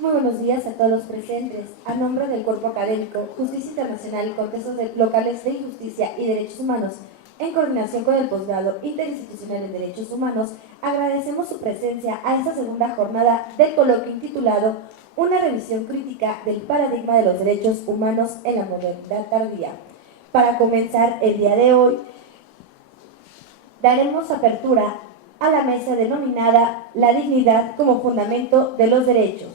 Muy buenos días a todos los presentes. A nombre del Cuerpo Académico, Justicia Internacional y Contextos Locales de Injusticia y Derechos Humanos, en coordinación con el Posgrado Interinstitucional en Derechos Humanos, agradecemos su presencia a esta segunda jornada del coloquio intitulado Una revisión crítica del paradigma de los derechos humanos en la modernidad tardía. Para comenzar el día de hoy, daremos apertura a la mesa denominada La dignidad como fundamento de los derechos,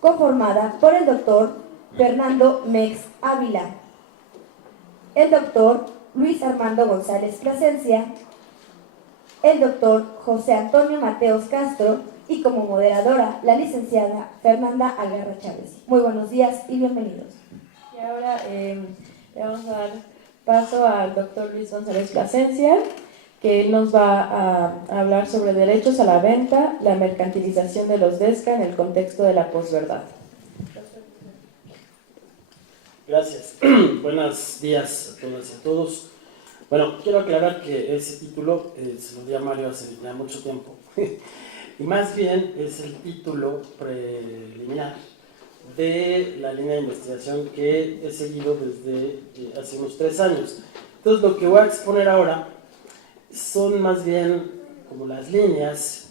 conformada por el doctor Fernando Mex Ávila, el doctor Luis Armando González Plasencia, el doctor José Antonio Mateos Castro y como moderadora la licenciada Fernanda Algarra Chávez. Muy buenos días y bienvenidos. Y ahora le vamos a dar paso al doctor Luis González Plasencia, que nos va a hablar sobre derechos a la venta, la mercantilización de los DESCA en el contexto de la posverdad. Gracias. Buenos días a todas y a todos. Bueno, quiero aclarar que ese título se lo di a Mario hace ya mucho tiempo y más bien es el título preliminar de la línea de investigación que he seguido desde hace unos 3 años. Entonces lo que voy a exponer ahora son más bien como las líneas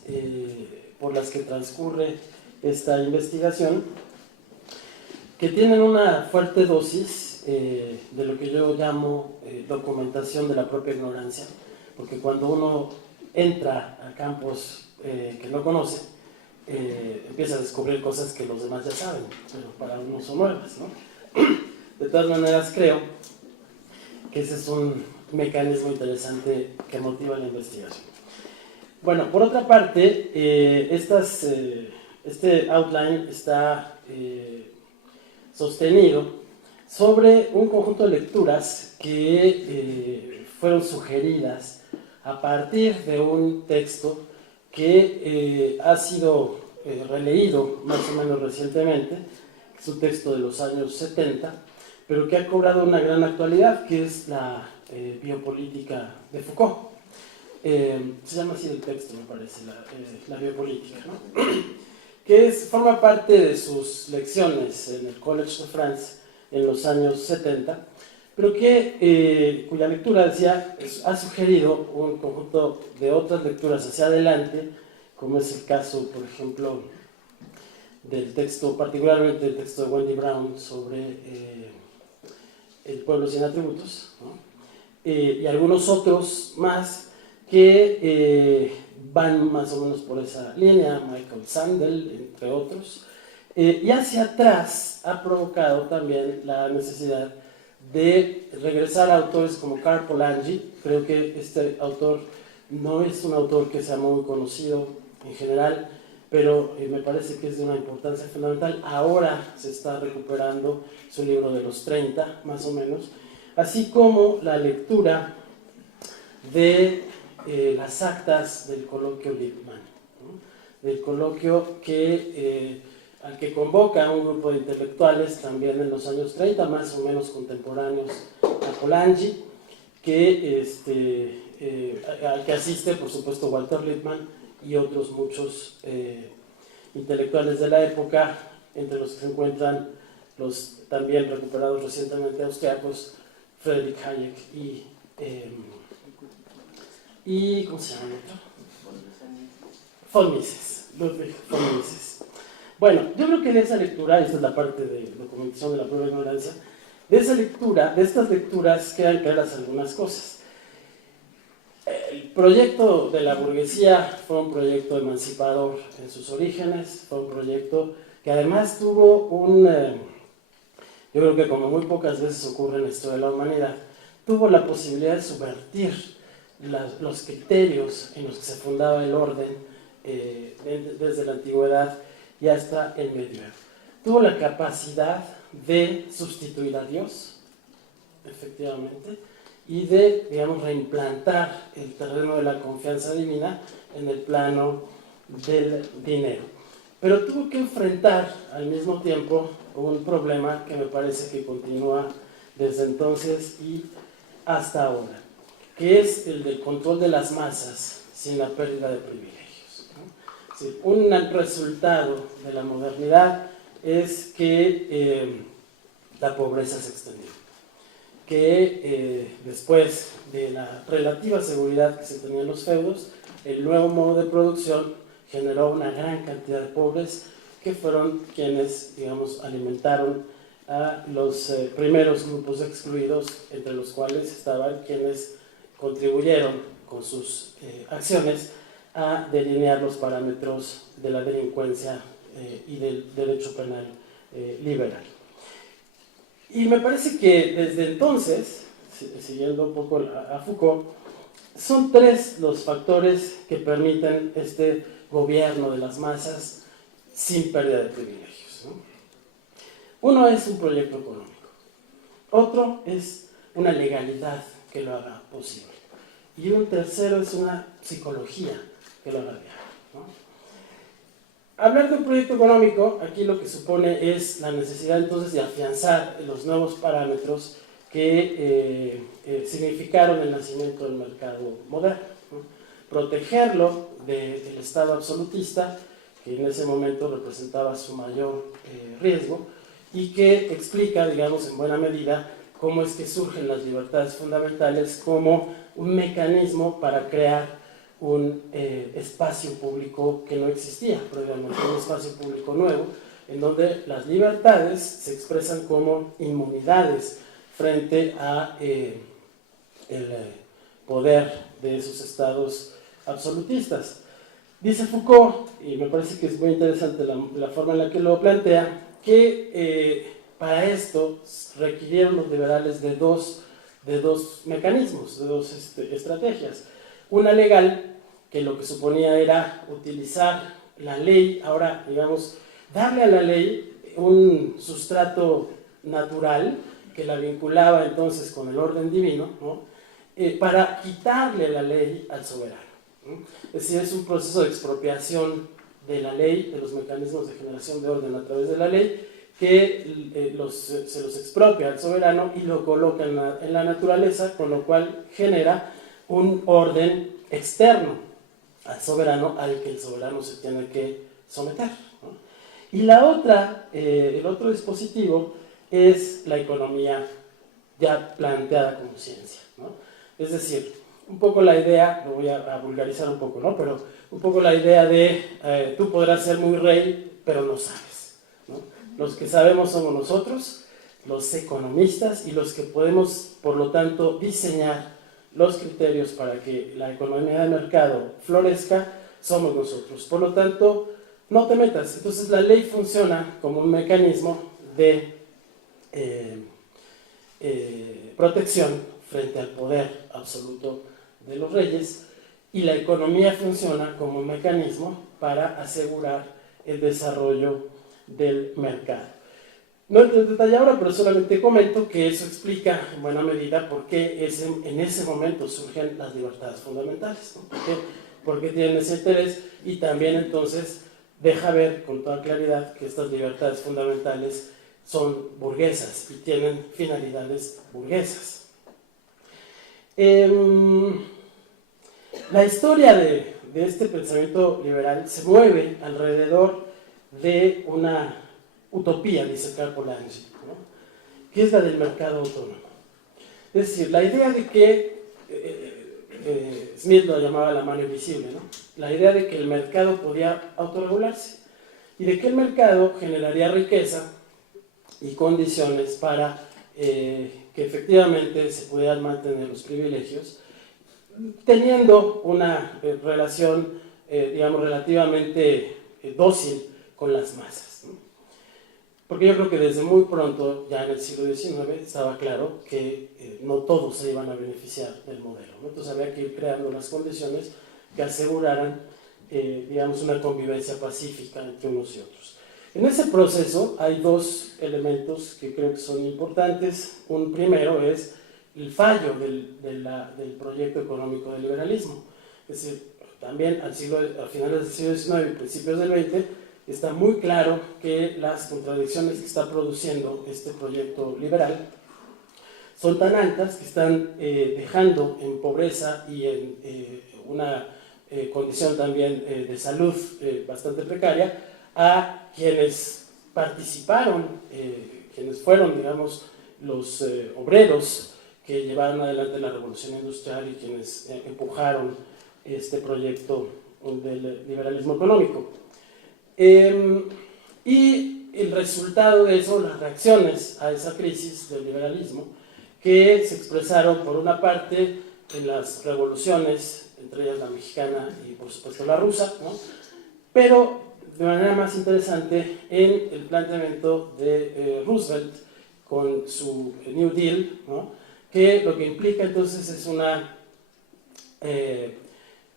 por las que transcurre esta investigación, que tienen una fuerte dosis de lo que yo llamo documentación de la propia ignorancia, porque cuando uno entra a campos que no conoce, empieza a descubrir cosas que los demás ya saben, pero para uno son nuevas, ¿no? De todas maneras, creo que ese es un mecanismo interesante que motiva la investigación. Bueno, por otra parte, este outline está sostenido sobre un conjunto de lecturas que fueron sugeridas a partir de un texto que ha sido releído más o menos recientemente. Es un texto de los años 70, pero que ha cobrado una gran actualidad, que es la biopolítica de Foucault. Se llama así el texto, me parece, la biopolítica, ¿no? Que forma parte de sus lecciones en el College de France en los años 70, pero cuya lectura, decía, ha sugerido un conjunto de otras lecturas hacia adelante, como es el caso, por ejemplo, del texto, particularmente el texto de Wendy Brown sobre el pueblo sin atributos, ¿no? Y algunos otros más que van más o menos por esa línea, Michael Sandel, entre otros, y hacia atrás ha provocado también la necesidad de regresar a autores como Karl Polanyi. Creo que este autor no es un autor que sea muy conocido en general, pero me parece que es de una importancia fundamental. Ahora se está recuperando su libro de los 30, más o menos, así como la lectura de las actas del coloquio Lippmann, ¿no? Del coloquio al que convoca un grupo de intelectuales también en los años 30, más o menos contemporáneos a Polanyi, al que asiste, por supuesto, Walter Lippmann y otros muchos intelectuales de la época, entre los que se encuentran los también recuperados recientemente austriacos, Friedrich Hayek y ¿cómo se llama el otro? Von Mises, Ludwig von Mises. Bueno, yo creo que de esa lectura, esta es la parte de documentación de la prueba de ignorancia, de estas lecturas quedan claras algunas cosas. El proyecto de la burguesía fue un proyecto emancipador en sus orígenes, fue un proyecto que además tuvo yo creo que como muy pocas veces ocurre en la historia de la humanidad, tuvo la posibilidad de subvertir los criterios en los que se fundaba el orden desde la antigüedad y hasta el medioevo. Tuvo la capacidad de sustituir a Dios, efectivamente, y de, digamos, reimplantar el terreno de la confianza divina en el plano del dinero. Pero tuvo que enfrentar al mismo tiempo un problema que me parece que continúa desde entonces y hasta ahora, que es el del control de las masas sin la pérdida de privilegios, ¿no? Es decir, un resultado de la modernidad es que la pobreza se extendió, que después de la relativa seguridad que se tenía en los feudos, el nuevo modo de producción generó una gran cantidad de pobres que fueron quienes, digamos, alimentaron a los primeros grupos excluidos, entre los cuales estaban quienes contribuyeron con sus acciones a delinear los parámetros de la delincuencia y del derecho penal liberal. Y me parece que desde entonces, siguiendo un poco a Foucault, son tres los factores que permiten este gobierno de las masas sin pérdida de privilegios, ¿no? Uno es un proyecto económico, otro es una legalidad que lo haga posible, y un tercero es una psicología que lo haga viable, ¿no? Hablar de un proyecto económico, aquí lo que supone es la necesidad entonces de afianzar los nuevos parámetros que significaron el nacimiento del mercado moderno, ¿no? Protegerlo del Estado absolutista, que en ese momento representaba su mayor riesgo, y que explica, digamos, en buena medida, cómo es que surgen las libertades fundamentales como un mecanismo para crear un espacio público que no existía previamente, un espacio público nuevo, en donde las libertades se expresan como inmunidades frente a el poder de esos estados absolutistas. Dice Foucault, y me parece que es muy interesante la forma en la que lo plantea, que para esto requirieron los liberales de dos mecanismos, de dos estrategias. Una legal, que lo que suponía era utilizar la ley, ahora, digamos, darle a la ley un sustrato natural que la vinculaba entonces con el orden divino, ¿no? Para quitarle la ley al soberano, ¿no? Es decir, es un proceso de expropiación de la ley, de los mecanismos de generación de orden a través de la ley, que se los expropia al soberano y lo coloca en la naturaleza, con lo cual genera un orden externo al soberano, al que el soberano se tiene que someter, ¿no? Y el otro dispositivo es la economía ya planteada como ciencia, ¿no? Es decir, un poco la idea, lo voy a vulgarizar un poco, ¿no? Pero un poco la idea de tú podrás ser muy rey, pero no sabes, ¿no? Los que sabemos somos nosotros, los economistas, y los que podemos, por lo tanto, diseñar los criterios para que la economía de mercado florezca, somos nosotros. Por lo tanto, no te metas. Entonces la ley funciona como un mecanismo de protección frente al poder absoluto de los reyes, y la economía funciona como un mecanismo para asegurar el desarrollo del mercado. No entro en detalle ahora, pero solamente comento que eso explica en buena medida por qué en ese momento surgen las libertades fundamentales, ¿no? ¿Por qué tienen ese interés? Y también entonces deja ver con toda claridad que estas libertades fundamentales son burguesas y tienen finalidades burguesas. La historia de este pensamiento liberal se mueve alrededor de una utopía, dice Karl Polanyi, ¿no? Que es la del mercado autónomo. Es decir, la idea de que, Smith lo llamaba la mano invisible, ¿no? La idea de que el mercado podía autorregularse y de que el mercado generaría riqueza y condiciones para que efectivamente se pudieran mantener los privilegios, teniendo una relación, digamos, relativamente dócil con las masas, ¿no? Porque yo creo que desde muy pronto, ya en el siglo XIX, estaba claro que no todos se iban a beneficiar del modelo, ¿no? Entonces había que ir creando las condiciones que aseguraran, digamos, una convivencia pacífica entre unos y otros. En ese proceso hay dos elementos que creo que son importantes. Un primero es el fallo del proyecto económico del liberalismo. Es decir, también a finales del siglo XIX y principios del XX, está muy claro que las contradicciones que está produciendo este proyecto liberal son tan altas que están dejando en pobreza y en una condición también de salud bastante precaria a quienes participaron, quienes fueron, digamos, los obreros que llevaron adelante la revolución industrial y quienes empujaron este proyecto del liberalismo económico. Y el resultado de eso, las reacciones a esa crisis del liberalismo, que se expresaron por una parte en las revoluciones, entre ellas la mexicana y por supuesto la rusa, ¿no? Pero de manera más interesante en el planteamiento de Roosevelt con su New Deal, ¿no? Que lo que implica entonces es una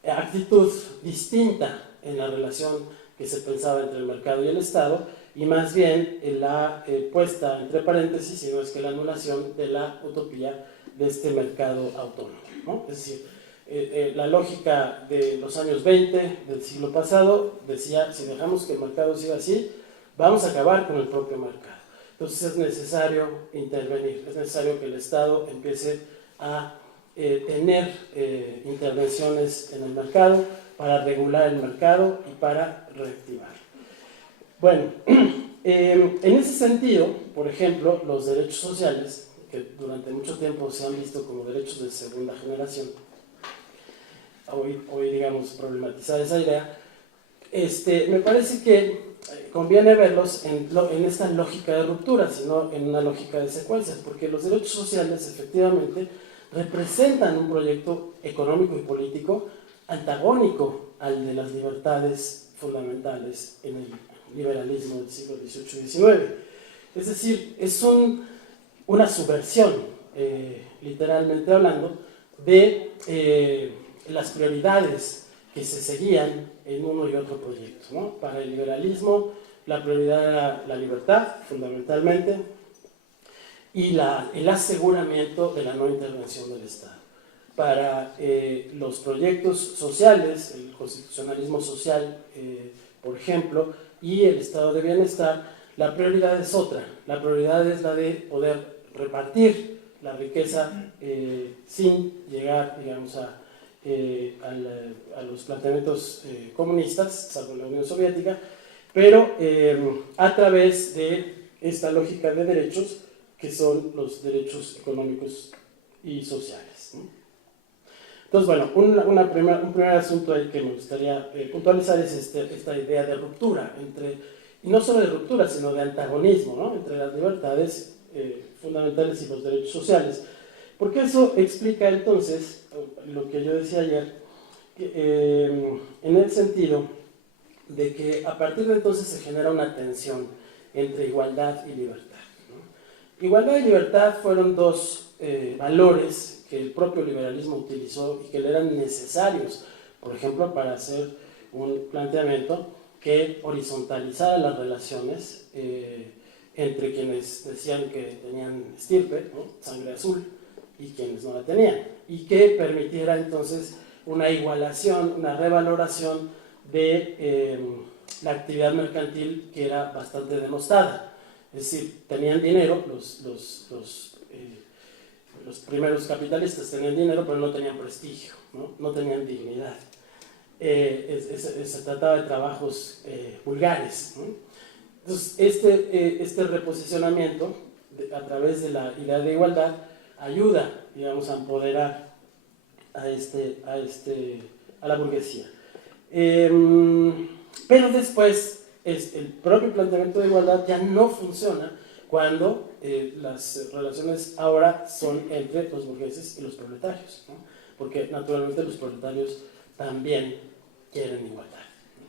actitud distinta en la relación que se pensaba entre el mercado y el Estado, y más bien en la puesta entre paréntesis, si no es que la anulación de la utopía de este mercado autónomo, ¿no? Es decir, la lógica de los años 20 del siglo pasado decía, si dejamos que el mercado siga así, vamos a acabar con el propio mercado. Entonces es necesario intervenir, es necesario que el Estado empiece a tener intervenciones en el mercado para regular el mercado y para reactivar. Bueno, en ese sentido, por ejemplo, los derechos sociales, que durante mucho tiempo se han visto como derechos de segunda generación, hoy digamos, problematizar esa idea, me parece que conviene verlos en esta lógica de ruptura, sino en una lógica de secuencias, porque los derechos sociales efectivamente representan un proyecto económico y político antagónico al de las libertades fundamentales en el liberalismo del siglo XVIII y XIX. Es decir, es una subversión, literalmente hablando, de las prioridades que se seguían en uno y otro proyecto, ¿no? Para el liberalismo, la prioridad era la libertad, fundamentalmente, y el aseguramiento de la no intervención del Estado. Para los proyectos sociales, el constitucionalismo social, por ejemplo, y el estado de bienestar, la prioridad es otra. La prioridad es la de poder repartir la riqueza sin llegar, digamos, a los planteamientos comunistas, salvo la Unión Soviética, pero a través de esta lógica de derechos, que son los derechos económicos y sociales, ¿no? Entonces, bueno, un primer asunto ahí que me gustaría puntualizar es esta idea de ruptura, y no solo de ruptura, sino de antagonismo, ¿no? Entre las libertades fundamentales y los derechos sociales. Porque eso explica entonces lo que yo decía ayer, en el sentido de que a partir de entonces se genera una tensión entre igualdad y libertad, ¿no? Igualdad y libertad fueron dos valores que el propio liberalismo utilizó y que le eran necesarios, por ejemplo, para hacer un planteamiento que horizontalizara las relaciones entre quienes decían que tenían estirpe, ¿no? Sangre azul, y quienes no la tenían, y que permitiera entonces una igualación, una revaloración de la actividad mercantil, que era bastante denostada. Es decir, tenían dinero, los primeros capitalistas tenían dinero, pero no tenían prestigio, no tenían dignidad. Se trataba de trabajos vulgares, ¿no? Entonces, este reposicionamiento a través de la idea de igualdad ayuda, digamos, a empoderar a la burguesía. Pero después, el propio planteamiento de igualdad ya no funciona cuando las relaciones ahora son entre los burgueses y los proletarios, ¿no? Porque naturalmente los proletarios también quieren igualdad, ¿no?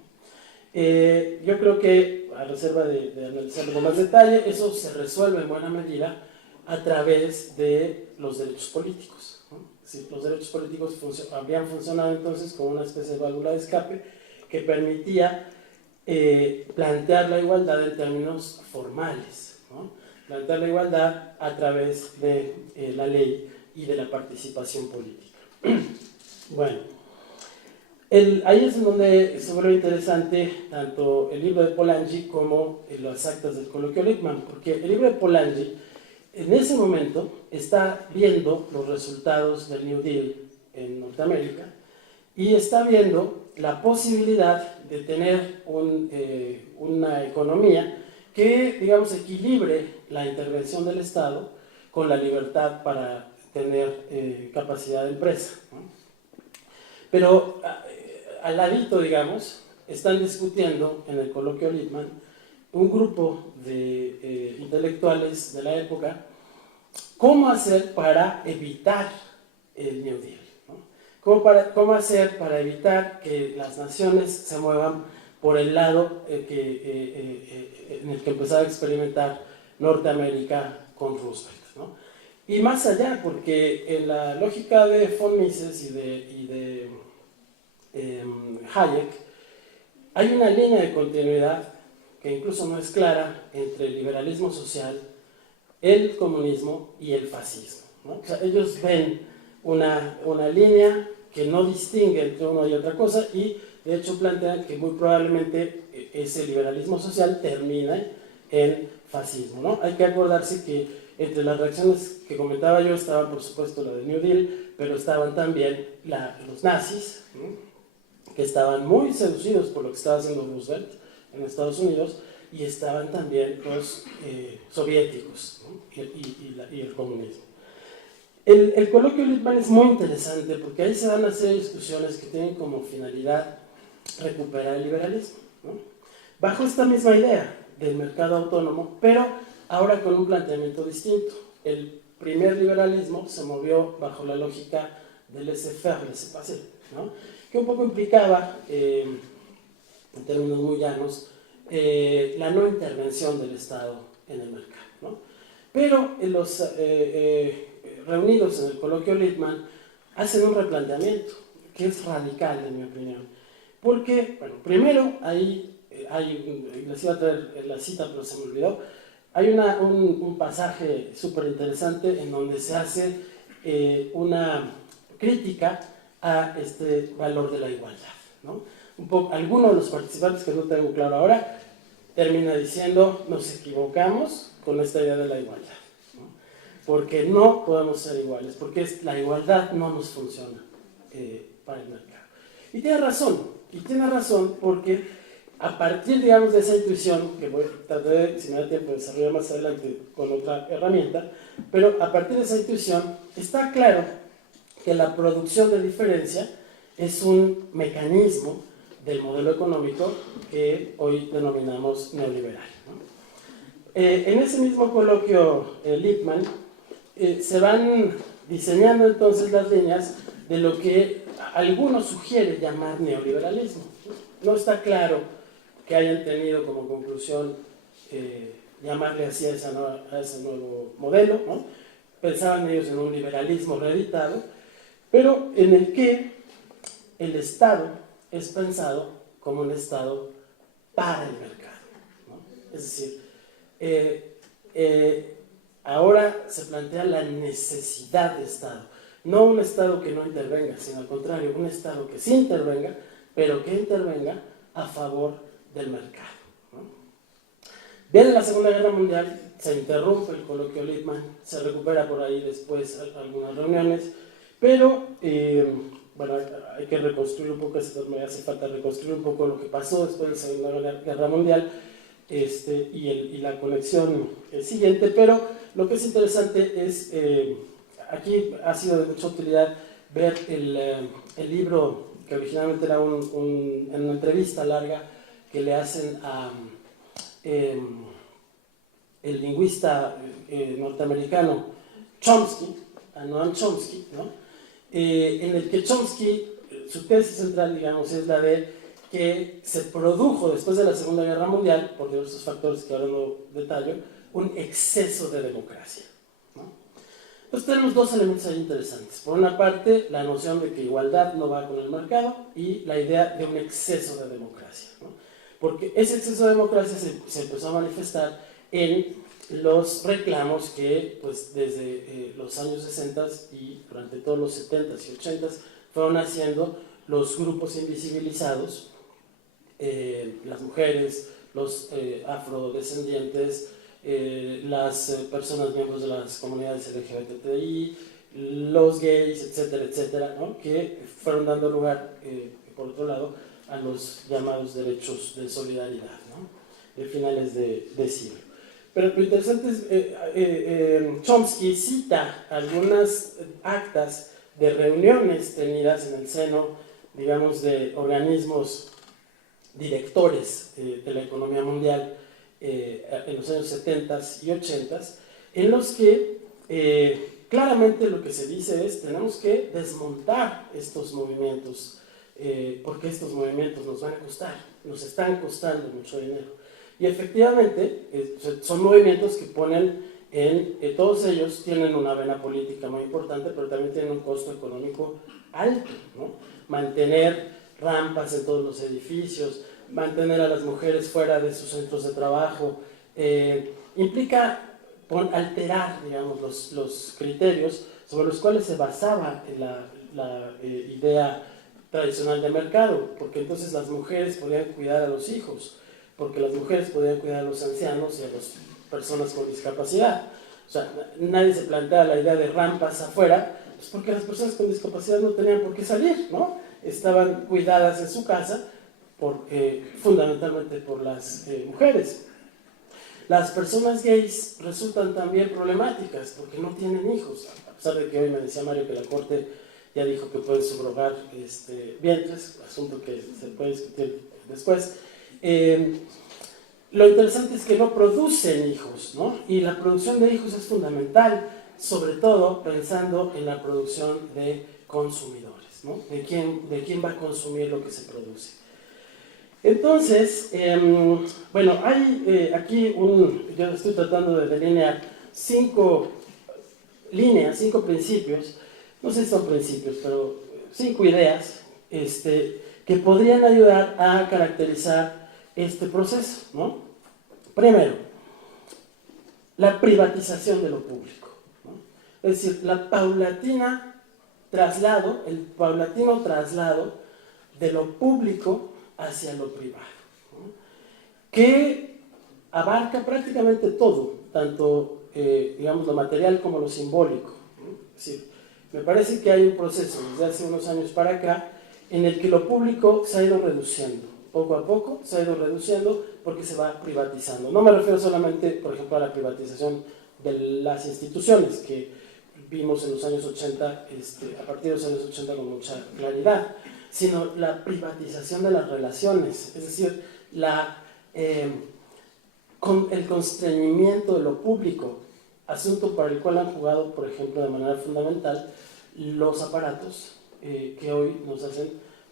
Yo creo que, a reserva de analizarlo con más detalle, eso se resuelve en buena medida a través de los derechos políticos, ¿no? Si los derechos políticos habrían funcionado entonces como una especie de válvula de escape que permitía plantear la igualdad en términos formales, ¿no? Plantear la igualdad a través de la ley y de la participación política. Bueno, ahí es donde se vuelve interesante tanto el libro de Polanyi como las actas del Coloquio Lippmann, porque el libro de Polanyi en ese momento está viendo los resultados del New Deal en Norteamérica y está viendo la posibilidad de tener una economía que, digamos, equilibre la intervención del Estado con la libertad para tener capacidad de empresa, ¿no? Pero al ladito, digamos, están discutiendo en el coloquio Lippmann un grupo de intelectuales de la época cómo hacer para evitar el New Deal, ¿no? Cómo hacer para evitar que las naciones se muevan por el lado en el que empezaba a experimentar Norteamérica con Roosevelt, ¿no? Y más allá, porque en la lógica de von Mises y de Hayek hay una línea de continuidad que incluso no es clara entre el liberalismo social, el comunismo y el fascismo, ¿no? O sea, ellos ven una línea que no distingue entre una y otra cosa y de hecho plantean que muy probablemente ese liberalismo social termina en fascismo, ¿no? Hay que acordarse que entre las reacciones que comentaba yo estaba por supuesto la del New Deal, pero estaban también los nazis, ¿no?, que estaban muy seducidos por lo que estaba haciendo Roosevelt en Estados Unidos, y estaban también los soviéticos, ¿no?, y el comunismo. El coloquio Lippmann es muy interesante porque ahí se van a hacer discusiones que tienen como finalidad recuperar el liberalismo, ¿no?, bajo esta misma idea del mercado autónomo, pero ahora con un planteamiento distinto. El primer liberalismo se movió bajo la lógica del laissez-faire, laissez-passer, ¿no?, que un poco implicaba, en términos muy llanos, la no intervención del Estado en el mercado, ¿no? Pero los reunidos en el coloquio Lippmann hacen un replanteamiento que es radical, en mi opinión, porque, bueno, primero ahí les iba a traer la cita pero se me olvidó, hay un pasaje súper interesante en donde se hace una crítica a este valor de la igualdad, ¿no? Alguno de los participantes, que no tengo claro ahora, termina diciendo: nos equivocamos con esta idea de la igualdad, ¿no?, porque no podemos ser iguales, porque la igualdad no nos funciona para el mercado. Y tiene razón porque a partir, digamos, de esa intuición, que trataré, si me da tiempo, de desarrollar más adelante con otra herramienta, pero a partir de esa intuición está claro que la producción de diferencia es un mecanismo del modelo económico que hoy denominamos neoliberal, ¿no? En ese mismo coloquio Lippmann se van diseñando entonces las líneas de lo que algunos sugieren llamar neoliberalismo. No está claro que hayan tenido como conclusión llamarle así a ese nuevo modelo, ¿no? Pensaban ellos en un liberalismo reeditado, pero en el que el Estado es pensado como un Estado para el mercado, ¿no? Es decir, ahora se plantea la necesidad de Estado, no un Estado que no intervenga, sino al contrario, un Estado que sí intervenga, pero que intervenga a favor del mercado, ¿no? Viene la Segunda Guerra Mundial, se interrumpe el coloquio Lippmann, se recupera por ahí después algunas reuniones, pero bueno, hay que reconstruir un poco, me hace falta reconstruir un poco lo que pasó después de la Segunda Guerra Mundial y la conexión siguiente, pero lo que es interesante es, aquí ha sido de mucha utilidad ver el libro que originalmente era en una entrevista larga que le hacen a el lingüista norteamericano Chomsky, a Noam Chomsky, ¿no?, en el que Chomsky, su tesis central, digamos, es la de que se produjo después de la Segunda Guerra Mundial, por diversos factores que ahora no detallo, un exceso de democracia, ¿no? Entonces tenemos dos elementos ahí interesantes. Por una parte, la noción de que igualdad no va con el mercado y la idea de un exceso de democracia, ¿no? Porque ese exceso de democracia se empezó a manifestar en los reclamos que, pues, desde los años 60 y durante todos los 70s y 80s fueron haciendo los grupos invisibilizados, las mujeres, los afrodescendientes, las personas miembros de las comunidades LGBTI, los gays, etcétera, etcétera, ¿no?, que fueron dando lugar, por otro lado, a los llamados derechos de solidaridad, ¿no? de finales de siglo. Pero lo interesante es, Chomsky cita algunas actas de reuniones tenidas en el seno, digamos, de organismos directores de la economía mundial en los años 70 y 80, en los que claramente lo que se dice es: tenemos que desmontar estos movimientos, porque estos movimientos nos van a costar, nos están costando mucho dinero. Y efectivamente son movimientos que ponen todos ellos tienen una vena política muy importante, pero también tienen un costo económico alto, ¿no? Mantener rampas en todos los edificios, mantener a las mujeres fuera de sus centros de trabajo, implica alterar, digamos, los criterios sobre los cuales se basaba la idea tradicional de mercado, porque entonces las mujeres podían cuidar a los hijos, porque las mujeres podían cuidar a los ancianos y a las personas con discapacidad. O sea, nadie se plantea la idea de rampas afuera, pues porque las personas con discapacidad no tenían por qué salir, ¿no? Estaban cuidadas en su casa, fundamentalmente por las mujeres. Las personas gays resultan también problemáticas porque no tienen hijos, a pesar de que hoy me decía Mario que la Corte ya dijo que pueden subrogar vientres, asunto que se puede discutir después. Lo interesante es que no producen hijos, ¿no? Y la producción de hijos es fundamental, sobre todo pensando en la producción de consumidores, ¿no? De quién va a consumir lo que se produce. Entonces, bueno, hay aquí yo estoy tratando de delinear 5 líneas, 5 principios, no sé si son principios, pero 5 ideas que podrían ayudar a caracterizar este proceso, ¿no? Primero, la privatización de lo público, ¿no? Es decir, el paulatino traslado de lo público hacia lo privado, ¿no? Que abarca prácticamente todo, tanto digamos lo material como lo simbólico, ¿no? Es decir, me parece que hay un proceso desde hace unos años para acá en el que lo público se ha ido reduciendo, poco a poco se ha ido reduciendo porque se va privatizando. No me refiero solamente, por ejemplo, a la privatización de las instituciones que vimos en los años 80, a partir de los años 80 con mucha claridad, sino la privatización de las relaciones, es decir, el constreñimiento de lo público, asunto para el cual han jugado, por ejemplo, de manera fundamental los aparatos que hoy nos hacen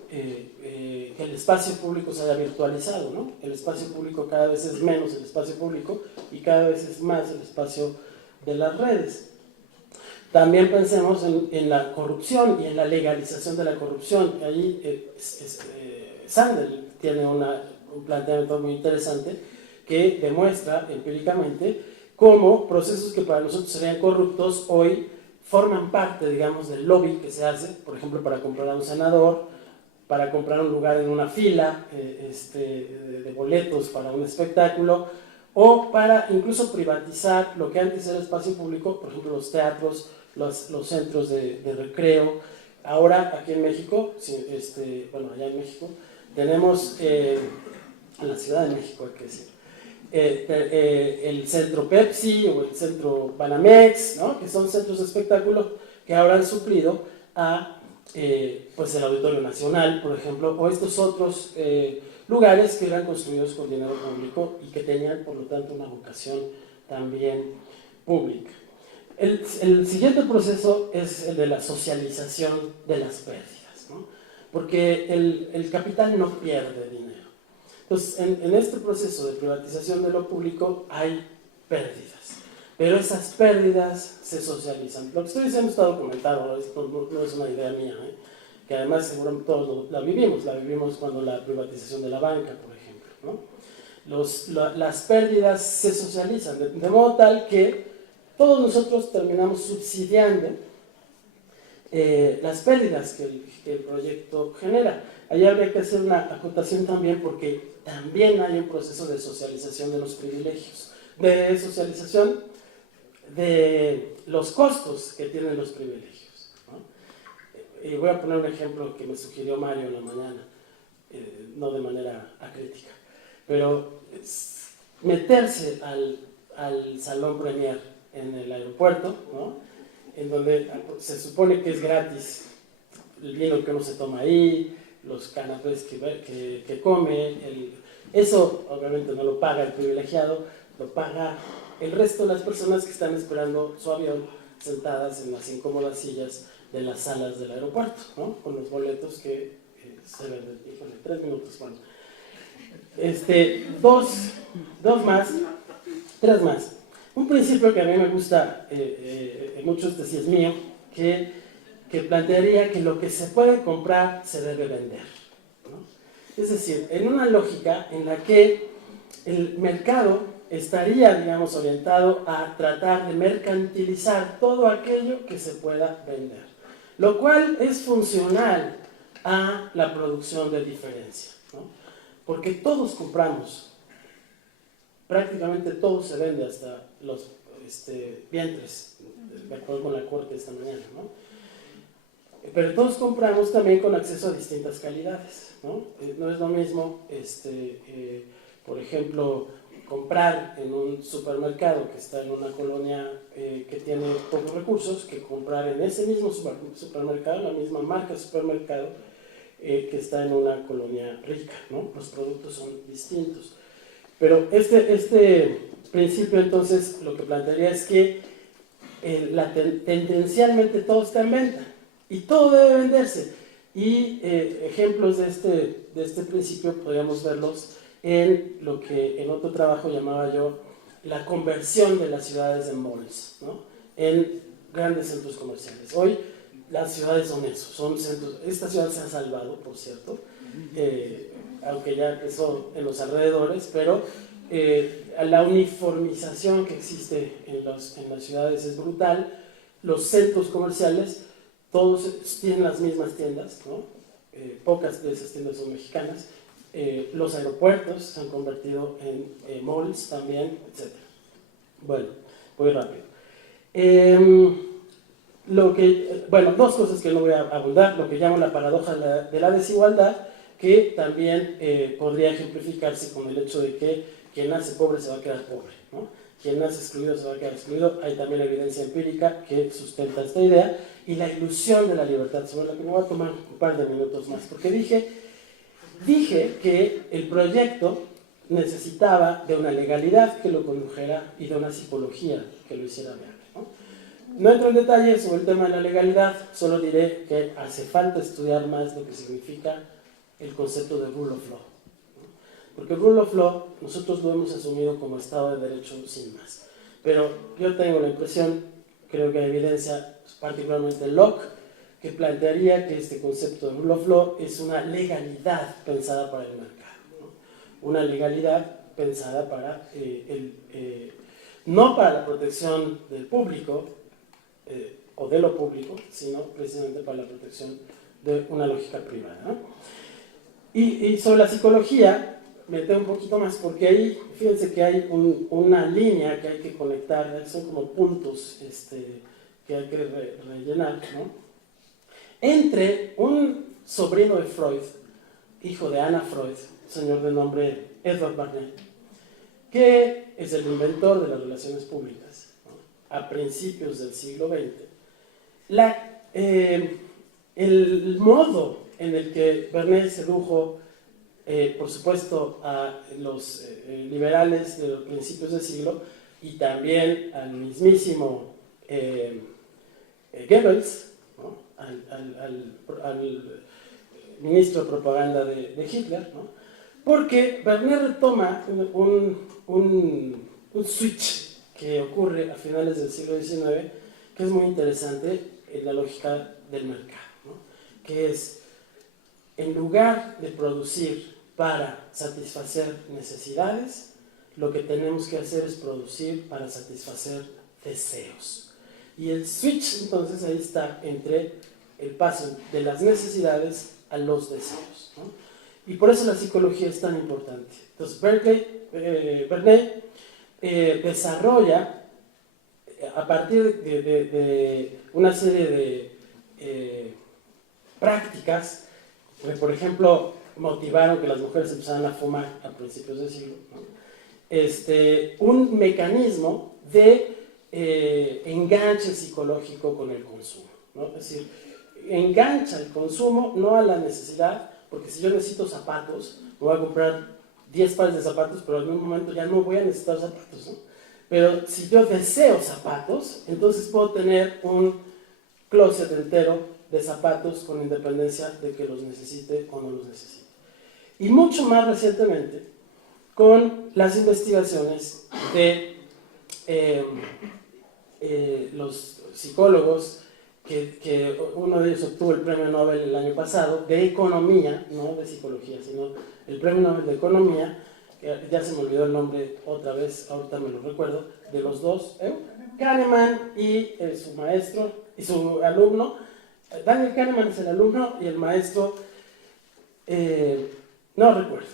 que el espacio público se haya virtualizado, ¿no? El espacio público cada vez es menos el espacio público y cada vez es más el espacio de las redes. También pensemos en la corrupción y en la legalización de la corrupción. Ahí Sandel tiene un planteamiento muy interesante que demuestra empíricamente cómo procesos que para nosotros serían corruptos hoy forman parte, digamos, del lobby que se hace, por ejemplo, para comprar a un senador, para comprar un lugar en una fila de boletos para un espectáculo, o para incluso privatizar lo que antes era espacio público, por ejemplo, los teatros, los centros de recreo. Ahora, aquí en México, bueno, allá en México, tenemos, en la Ciudad de México, hay que decir, el centro Pepsi o el centro Banamex, ¿no? Que son centros de espectáculo que ahora han suplido a pues el Auditorio Nacional, por ejemplo, o estos otros lugares que eran construidos con dinero público y que tenían, por lo tanto, una vocación también pública. El siguiente proceso es el de la socialización de las pérdidas, ¿no? Porque el capital no pierde dinero. Entonces, en este proceso de privatización de lo público hay pérdidas, pero esas pérdidas se socializan. Lo que estoy diciendo está documentado, esto no es una idea mía, que además seguramente todos la vivimos cuando la privatización de la banca, por ejemplo, ¿no? Las pérdidas se socializan, de modo tal que todos nosotros terminamos subsidiando las pérdidas que el proyecto genera. Ahí habría que hacer una acotación también, porque también hay un proceso de socialización de los privilegios, de socialización de los costos que tienen los privilegios, ¿no? Y voy a poner un ejemplo que me sugirió Mario en la mañana, no de manera acrítica, pero meterse al Salón Premier en el aeropuerto, ¿no? En donde se supone que es gratis el vino que uno se toma ahí, los canapés que come, eso obviamente no lo paga el privilegiado, lo paga el resto de las personas que están esperando su avión sentadas en las incómodas sillas de las salas del aeropuerto, ¿no? Con los boletos que se venden. Híjole, 3 minutos, bueno. Tres más. Un principio que a mí me gusta mucho, este sí es mío, que plantearía que lo que se puede comprar se debe vender, ¿no? Es decir, en una lógica en la que el mercado estaría, digamos, orientado a tratar de mercantilizar todo aquello que se pueda vender, lo cual es funcional a la producción de diferencia, ¿no? Porque todos compramos, prácticamente todo se vende, hasta los vientres, de acuerdo con la corte esta mañana, ¿no? Pero todos compramos también con acceso a distintas calidades, ¿no? No es lo mismo, por ejemplo, comprar en un supermercado que está en una colonia que tiene pocos recursos, que comprar en ese mismo supermercado, la misma marca de supermercado, que está en una colonia rica, ¿no? Los productos son distintos. Pero este principio, entonces, lo que plantearía es que tendencialmente todo está en venta y todo debe venderse. Y ejemplos de este principio podríamos verlos en lo que en otro trabajo llamaba yo la conversión de las ciudades en malls, ¿no? En grandes centros comerciales. Hoy las ciudades son eso, son centros. Esta ciudad se ha salvado, por cierto, aunque ya empezó en los alrededores, pero la uniformización que existe en las ciudades es brutal. Los centros comerciales, todos tienen las mismas tiendas, ¿no? Pocas de esas tiendas son mexicanas. Los aeropuertos se han convertido en malls también, etc. Bueno, voy rápido. Dos cosas que no voy a abundar, lo que llamo la paradoja de la desigualdad, que también podría ejemplificarse con el hecho de que quien nace pobre se va a quedar pobre, ¿no? Quien nace excluido se va a quedar excluido. Hay también evidencia empírica que sustenta esta idea, y la ilusión de la libertad, sobre la que me voy a tomar un par de minutos más, porque dije que el proyecto necesitaba de una legalidad que lo condujera y de una psicología que lo hiciera viable, ¿no? No entro en detalle sobre el tema de la legalidad, solo diré que hace falta estudiar más lo que significa el concepto de rule of law, ¿no? Porque el rule of law nosotros lo hemos asumido como Estado de Derecho sin más, pero yo tengo la impresión, creo que hay evidencia, particularmente Locke, que plantearía que este concepto de rule of law es una legalidad pensada para el mercado, ¿no? Una legalidad pensada para no para la protección del público o de lo público, sino precisamente para la protección de una lógica privada, ¿no? Y sobre la psicología, me meto un poquito más, porque ahí, fíjense que hay una línea que hay que conectar, son como puntos que hay que rellenar, ¿no? Entre un sobrino de Freud, hijo de Anna Freud, señor de nombre Edward Bernays, que es el inventor de las relaciones públicas, ¿no? A principios del siglo XX. El modo en el que Bernays sedujo, por supuesto, a los liberales de los principios del siglo, y también al mismísimo Goebbels, ¿no? al ministro de propaganda de Hitler, ¿no? Porque Bernays retoma un switch que ocurre a finales del siglo XIX, que es muy interesante en la lógica del mercado, ¿no? Que es, en lugar de producir para satisfacer necesidades, lo que tenemos que hacer es producir para satisfacer deseos. Y el switch, entonces, ahí está entre el paso de las necesidades a los deseos, ¿no? Y por eso la psicología es tan importante. Entonces, Bernays desarrolla, a partir de una serie de prácticas, que, por ejemplo, motivaron que las mujeres empezaran a fumar a principios del siglo, ¿no? un mecanismo de enganche psicológico con el consumo, ¿no? Es decir, engancha el consumo no a la necesidad, porque si yo necesito zapatos, me voy a comprar 10 pares de zapatos, pero en un momento ya no voy a necesitar zapatos, ¿no? Pero si yo deseo zapatos, entonces puedo tener un closet entero de zapatos con independencia de que los necesite o no los necesite. Y mucho más recientemente, con las investigaciones de los psicólogos, que uno de ellos obtuvo el premio Nobel el año pasado, de economía, no de psicología, sino el premio Nobel de economía, ya se me olvidó el nombre otra vez, ahorita me lo recuerdo, de los dos, Kahneman y su maestro, y su alumno. Daniel Kahneman es el alumno y el maestro, no recuerdo,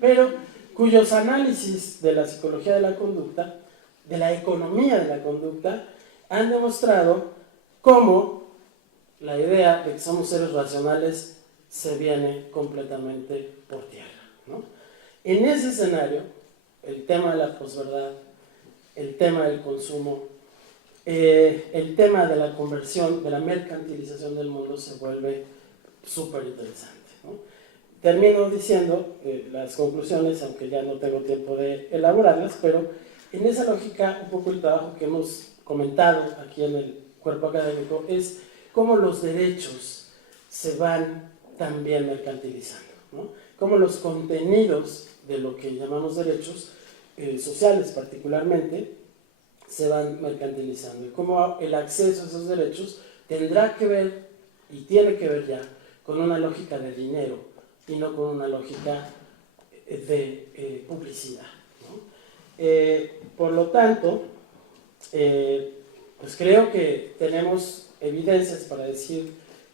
pero cuyos análisis de la psicología de la conducta, de la economía de la conducta, han demostrado cómo la idea de que somos seres racionales se viene completamente por tierra, ¿no? En ese escenario, el tema de la posverdad, el tema del consumo, el tema de la conversión, de la mercantilización del mundo se vuelve súper interesante, ¿no? Termino diciendo las conclusiones, aunque ya no tengo tiempo de elaborarlas, pero en esa lógica, un poco el trabajo que hemos comentado aquí en el cuerpo académico es cómo los derechos se van también mercantilizando, ¿no? Cómo los contenidos de lo que llamamos derechos sociales particularmente se van mercantilizando y cómo el acceso a esos derechos tendrá que ver y tiene que ver ya con una lógica de dinero y no con una lógica de publicidad, ¿no? Por lo tanto, pues creo que tenemos evidencias para decir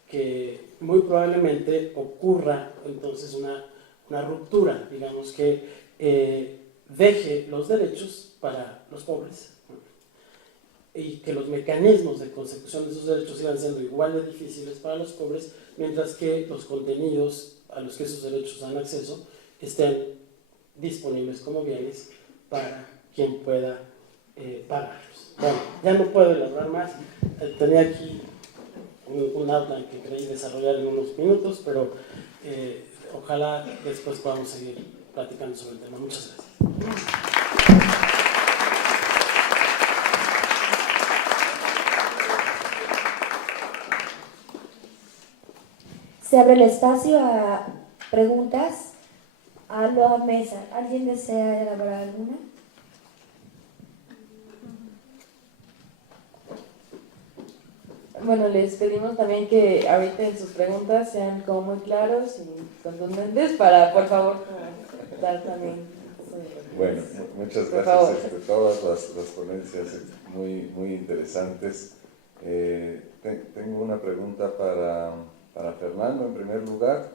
que muy probablemente ocurra entonces una ruptura, digamos, que deje los derechos para los pobres, ¿no? Y que los mecanismos de consecución de esos derechos sigan siendo igual de difíciles para los pobres, mientras que los contenidos a los que esos derechos dan acceso estén disponibles como bienes para quien pueda pagarlos. Bueno, ya no puedo elaborar más. Tenía aquí un outline que creí desarrollar en unos minutos, pero ojalá después podamos seguir platicando sobre el tema. Muchas gracias. Se abre el espacio a preguntas a la mesa. ¿Alguien desea elaborar alguna? Bueno, les pedimos también que ahorita en sus preguntas sean como muy claros y contundentes para, por favor, dar también... Bueno, muchas Por gracias. favor. Todas las ponencias muy interesantes. Tengo una pregunta para Fernando, en primer lugar.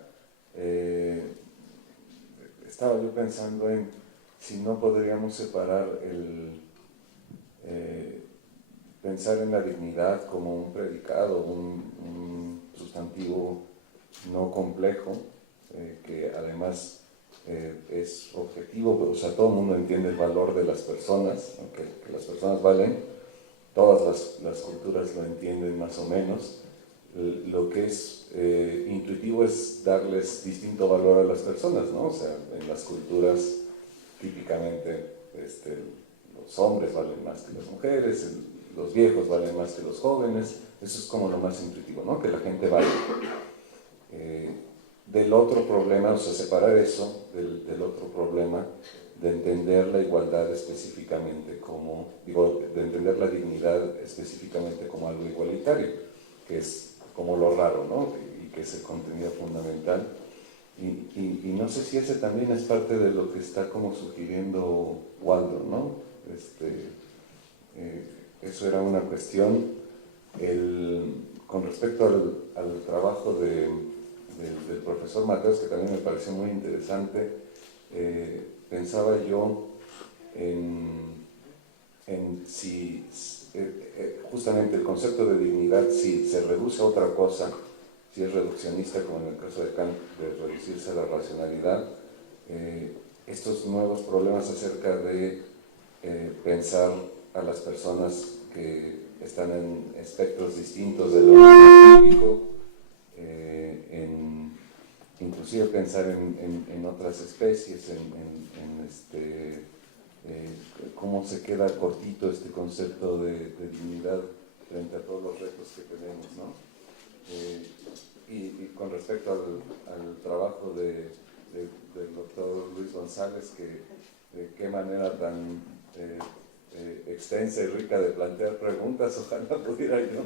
Estaba yo pensando en si no podríamos separar pensar en la dignidad como un predicado, un sustantivo no complejo, que además es objetivo, o sea, todo el mundo entiende el valor de las personas, aunque que las personas valen, todas las culturas lo entienden más o menos. Lo que es intuitivo es darles distinto valor a las personas, ¿no? O sea, en las culturas típicamente los hombres valen más que las mujeres, los viejos valen más que los jóvenes, eso es como lo más intuitivo, ¿no? Que la gente vale. Del otro problema, o sea, separar eso del otro problema de entender la igualdad específicamente como, de entender la dignidad específicamente como algo igualitario, que es como lo raro, ¿no? Y que es el contenido fundamental. Y no sé si ese también es parte de lo que está como sugiriendo Waldo, ¿no? Eso era una cuestión. Con respecto al trabajo del profesor Mateos, que también me pareció muy interesante, pensaba yo en si justamente el concepto de dignidad, si se reduce a otra cosa, si es reduccionista, como en el caso de Kant, de reducirse a la racionalidad, estos nuevos problemas acerca de pensar a las personas que están en espectros distintos de lo público, inclusive pensar en otras especies, cómo se queda cortito este concepto de dignidad frente a todos los retos que tenemos, ¿no? Y con respecto al trabajo del doctor Luis González, que de qué manera tan extensa y rica de plantear preguntas, ojalá pudiera yo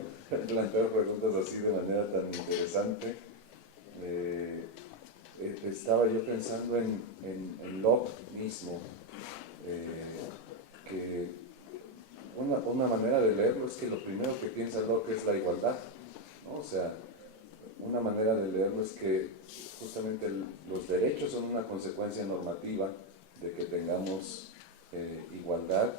plantear preguntas así de manera tan interesante. Estaba yo pensando en Locke mismo, que una manera de leerlo es que lo primero que piensa Locke es la igualdad, ¿no? O sea, una manera de leerlo es que justamente los derechos son una consecuencia normativa de que tengamos igualdad,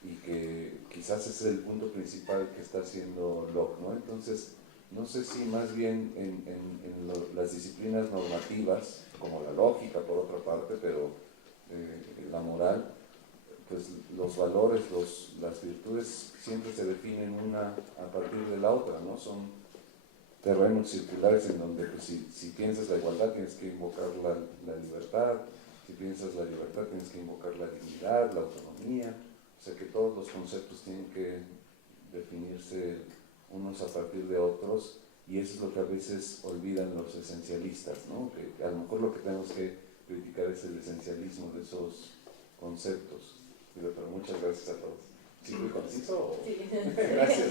y que quizás ese es el punto principal que está haciendo Locke, ¿no? Entonces, no sé si más bien en las disciplinas normativas, como la lógica por otra parte, pero la moral, pues los valores, las virtudes siempre se definen una a partir de la otra, ¿no? Son terrenos circulares en donde pues, si piensas la igualdad tienes que invocar la libertad, si piensas la libertad tienes que invocar la dignidad, la autonomía, o sea que todos los conceptos tienen que definirse unos a partir de otros, y eso es lo que a veces olvidan los esencialistas, ¿no? Que a lo mejor lo que tenemos que criticar es el esencialismo de esos conceptos. Pero muchas gracias a todos. ¿Sí muy conciso? Sí. Gracias.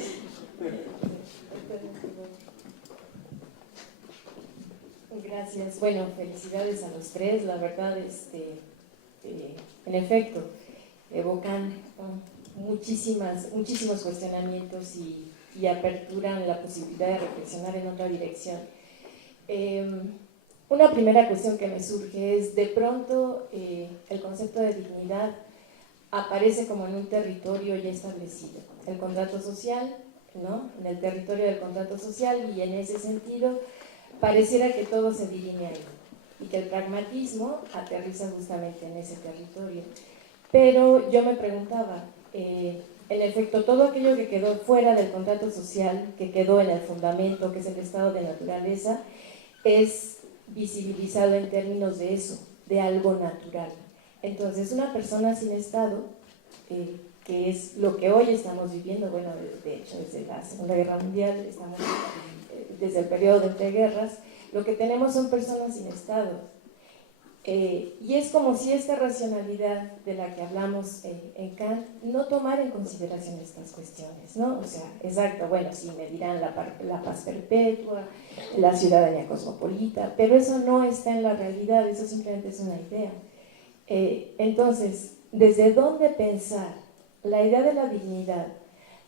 Gracias. Bueno, felicidades a los tres. La verdad, en efecto, evocan muchísimos cuestionamientos y aperturan la posibilidad de reflexionar en otra dirección. Una primera cuestión que me surge es, de pronto, el concepto de dignidad aparece como en un territorio ya establecido, el contrato social, ¿no? En el territorio del contrato social, y en ese sentido pareciera que todo se dirime ahí, y que el pragmatismo aterriza justamente en ese territorio. Pero yo me preguntaba, en efecto, todo aquello que quedó fuera del contrato social, que quedó en el fundamento, que es el estado de naturaleza, es visibilizado en términos de eso, de algo natural. Entonces, una persona sin estado, que es lo que hoy estamos viviendo, bueno, de hecho, desde la Segunda Guerra Mundial, estamos desde el periodo de entreguerras, lo que tenemos son personas sin estado. Y es como si esta racionalidad de la que hablamos en Kant no tomara en consideración estas cuestiones, ¿no? O sea, exacto, bueno, sí, me dirán la paz perpetua, la ciudadanía cosmopolita, pero eso no está en la realidad, eso simplemente es una idea. Entonces, ¿desde dónde pensar la idea de la dignidad?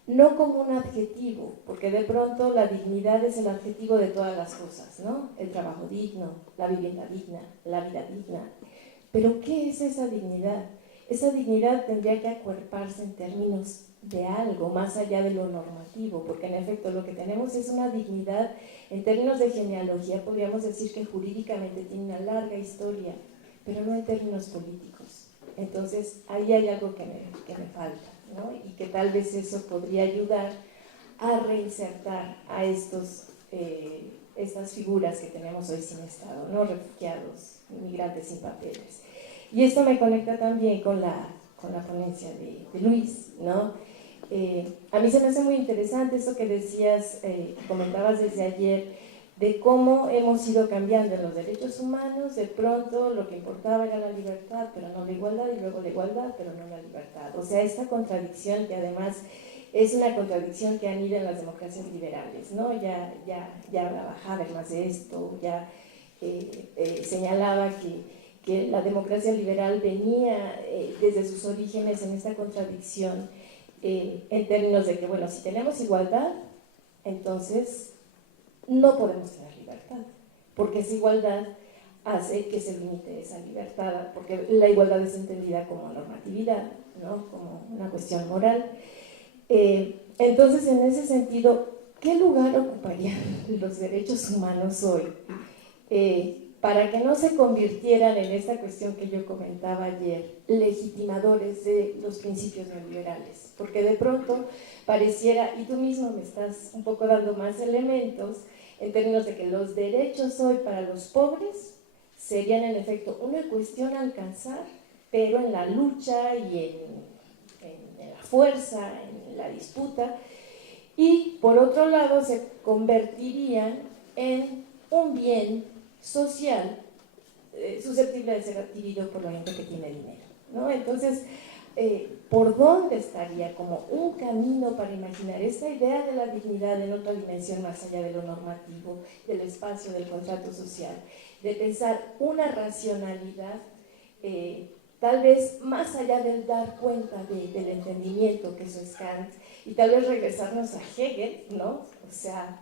No como un adjetivo, porque de pronto la dignidad es el adjetivo de todas las cosas, ¿no? El trabajo digno, la vivienda digna, la vida digna. Pero ¿qué es esa dignidad? Esa dignidad tendría que acuerparse en términos de algo más allá de lo normativo, porque en efecto lo que tenemos es una dignidad en términos de genealogía, podríamos decir que jurídicamente tiene una larga historia, pero no en términos políticos. Entonces ahí hay algo que me falta, ¿no? Y que tal vez eso podría ayudar a reinsertar a estas figuras que tenemos hoy sin estado, ¿no? Refugiados, inmigrantes sin papeles. Y esto me conecta también con la ponencia de Luis, ¿no? A mí se me hace muy interesante eso que decías, comentabas desde ayer, de cómo hemos ido cambiando en los derechos humanos. De pronto lo que importaba era la libertad, pero no la igualdad, y luego la igualdad, pero no la libertad. O sea, esta contradicción, que además es una contradicción que han ido en las democracias liberales, ¿no? Ya hablaba Habermas de esto, ya señalaba que la democracia liberal venía desde sus orígenes en esta contradicción, en términos de que, bueno, si tenemos igualdad, entonces no podemos tener libertad, porque esa igualdad hace que se limite esa libertad, porque la igualdad es entendida como normatividad, ¿no? Como una cuestión moral. Entonces, en ese sentido, ¿qué lugar ocuparían los derechos humanos hoy? para que no se convirtieran en esta cuestión que yo comentaba ayer, legitimadores de los principios neoliberales, porque de pronto pareciera, y tú mismo me estás un poco dando más elementos, en términos de que los derechos hoy para los pobres serían en efecto una cuestión a alcanzar, pero en la lucha y en la fuerza, en la disputa, y por otro lado se convertirían en un bien social susceptible de ser adquirido por la gente que tiene dinero, ¿no? Entonces, ¿por dónde estaría como un camino para imaginar esta idea de la dignidad en otra dimensión más allá de lo normativo, del espacio, del contrato social, de pensar una racionalidad tal vez más allá del dar cuenta del entendimiento, que eso es Kant, y tal vez regresarnos a Hegel, ¿no? O sea,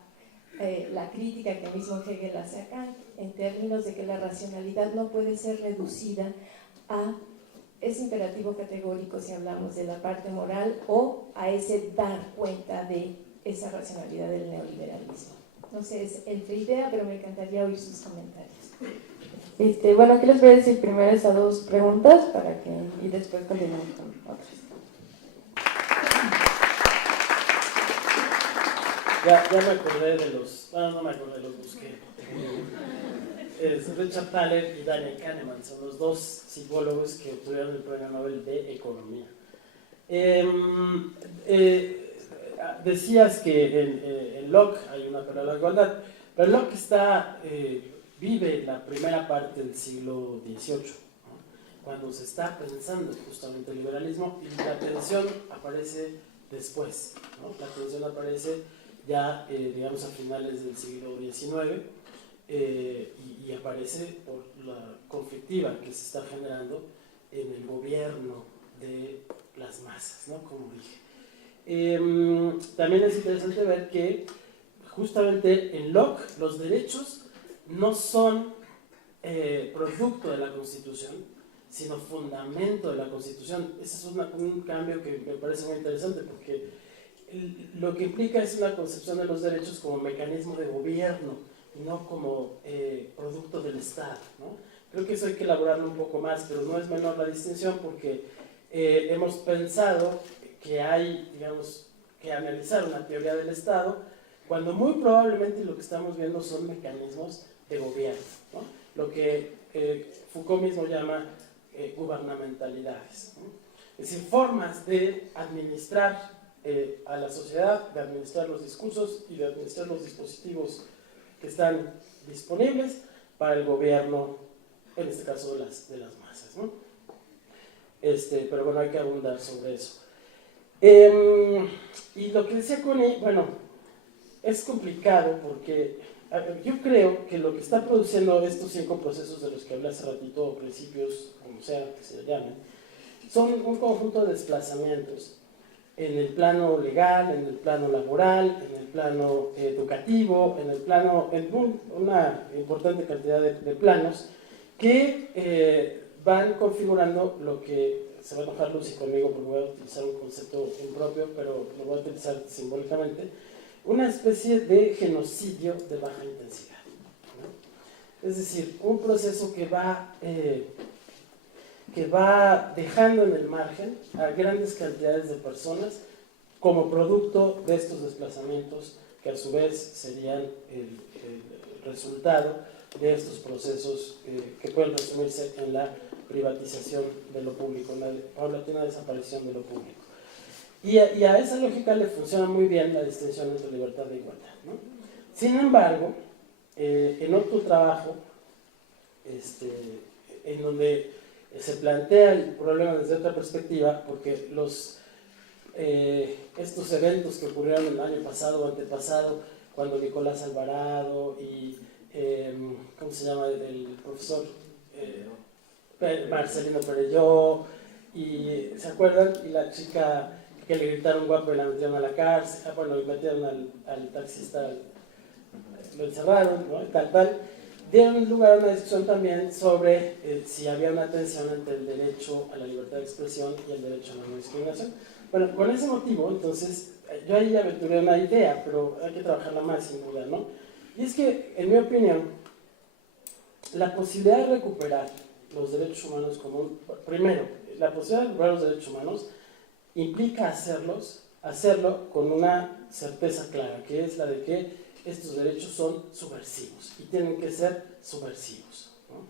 la crítica que mismo Hegel hace a Kant, en términos de que la racionalidad no puede ser reducida a ese imperativo categórico si hablamos de la parte moral o a ese dar cuenta de esa racionalidad del neoliberalismo. No sé, es entre idea, pero me encantaría oír sus comentarios. Bueno, ¿qué les voy a decir primero esas dos preguntas y después continuamos con otras? Ya me acordé de los... no me acordé, los busqué. Es Richard Thaler y Daniel Kahneman, son los dos psicólogos que obtuvieron el premio Nobel de Economía. Decías que en Locke hay una teoría de la igualdad, pero Locke vive la primera parte del siglo XVIII, ¿no? Cuando se está pensando justamente el liberalismo, y la tensión aparece después, ¿no? La tensión aparece ya, digamos, a finales del siglo XIX, y aparece por la conflictiva que se está generando en el gobierno de las masas, ¿no? Como dije. También es interesante ver que justamente en Locke los derechos no son producto de la Constitución, sino fundamento de la Constitución. Ese es un cambio que me parece muy interesante, porque lo que implica es una concepción de los derechos como mecanismo de gobierno y no como producto del Estado, ¿no? Creo que eso hay que elaborarlo un poco más, pero no es menor la distinción, porque hemos pensado que hay, digamos, que analizar una teoría del Estado, cuando muy probablemente lo que estamos viendo son mecanismos de gobierno, ¿no? Lo que Foucault mismo llama gubernamentalidades, ¿no? Es decir, formas de administrar a la sociedad, de administrar los discursos y de administrar los dispositivos que están disponibles para el gobierno, en este caso de las masas, ¿no? Pero bueno, hay que abundar sobre eso. Y lo que decía Connie, bueno, es complicado porque yo creo que lo que está produciendo estos 5 procesos de los que hablé hace ratito, o principios, como sea que se llamen, son un conjunto de desplazamientos en el plano legal, en el plano laboral, en el plano educativo, en una importante cantidad de planos que van configurando lo que, se va a enojar Lucy conmigo porque voy a utilizar un concepto impropio, pero lo voy a utilizar simbólicamente, una especie de genocidio de baja intensidad, ¿no? Es decir, un proceso que va dejando en el margen a grandes cantidades de personas como producto de estos desplazamientos, que a su vez serían el resultado de estos procesos que pueden resumirse en la privatización de lo público, en la paulatina desaparición de lo público. Y a esa lógica le funciona muy bien la distinción entre libertad e igualdad, ¿no? Sin embargo, en otro trabajo, en donde se plantea el problema desde otra perspectiva, porque estos eventos que ocurrieron el año pasado o antepasado, cuando Nicolás Alvarado y, ¿cómo se llama?, el profesor Marcelino Perelló, y ¿se acuerdan? Y la chica que le gritaron guapo y la metieron a la cárcel, bueno, y metieron al taxista, lo encerraron, ¿no? Tal. Dieron lugar a una discusión también sobre si había una tensión entre el derecho a la libertad de expresión y el derecho a la no discriminación. Bueno, con ese motivo, entonces, yo ahí aventuré una idea, pero hay que trabajarla más sin duda, ¿no? Y es que, en mi opinión, la posibilidad de recuperar los derechos humanos primero, la posibilidad de recuperar los derechos humanos implica hacerlo con una certeza clara, que es la de que estos derechos son subversivos y tienen que ser subversivos, ¿no?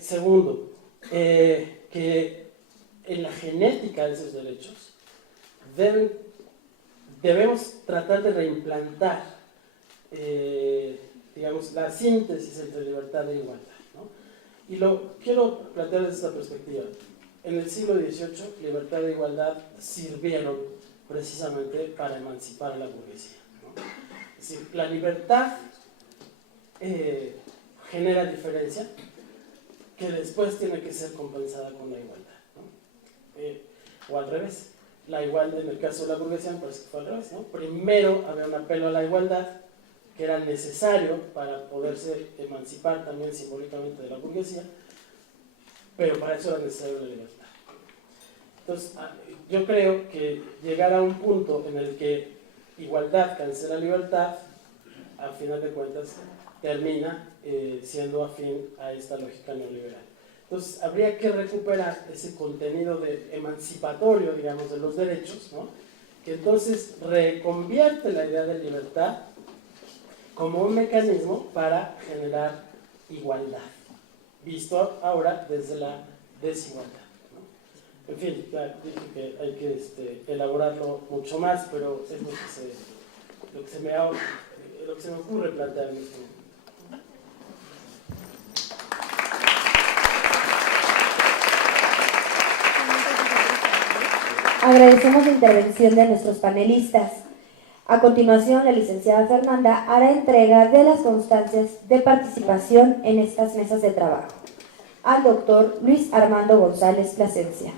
Segundo, que en la genética de esos derechos debemos tratar de reimplantar, digamos, la síntesis entre libertad e igualdad, ¿no? Y lo quiero plantear desde esta perspectiva. En el siglo XVIII, libertad e igualdad sirvieron precisamente para emancipar a la burguesía, ¿no? Es decir, la libertad genera diferencia que después tiene que ser compensada con la igualdad, ¿no? O al revés. La igualdad, en el caso de la burguesía, me parece que fue al revés, ¿no? Primero había un apelo a la igualdad que era necesario para poderse emancipar también simbólicamente de la burguesía, pero para eso era necesaria la libertad. Entonces, yo creo que llegar a un punto en el que igualdad cancela libertad, a final de cuentas, termina siendo afín a esta lógica neoliberal. Entonces, habría que recuperar ese contenido emancipatorio, digamos, de los derechos, ¿no? Que entonces reconvierte la idea de libertad como un mecanismo para generar igualdad, visto ahora desde la desigualdad, ¿no? En fin, ya dije que hay que elaborarlo mucho más, pero es lo que se me ocurre plantear en este momento. Agradecemos la intervención de nuestros panelistas. A continuación, la licenciada Fernanda hará entrega de las constancias de participación en estas mesas de trabajo al doctor Luis Armando González Plasencia.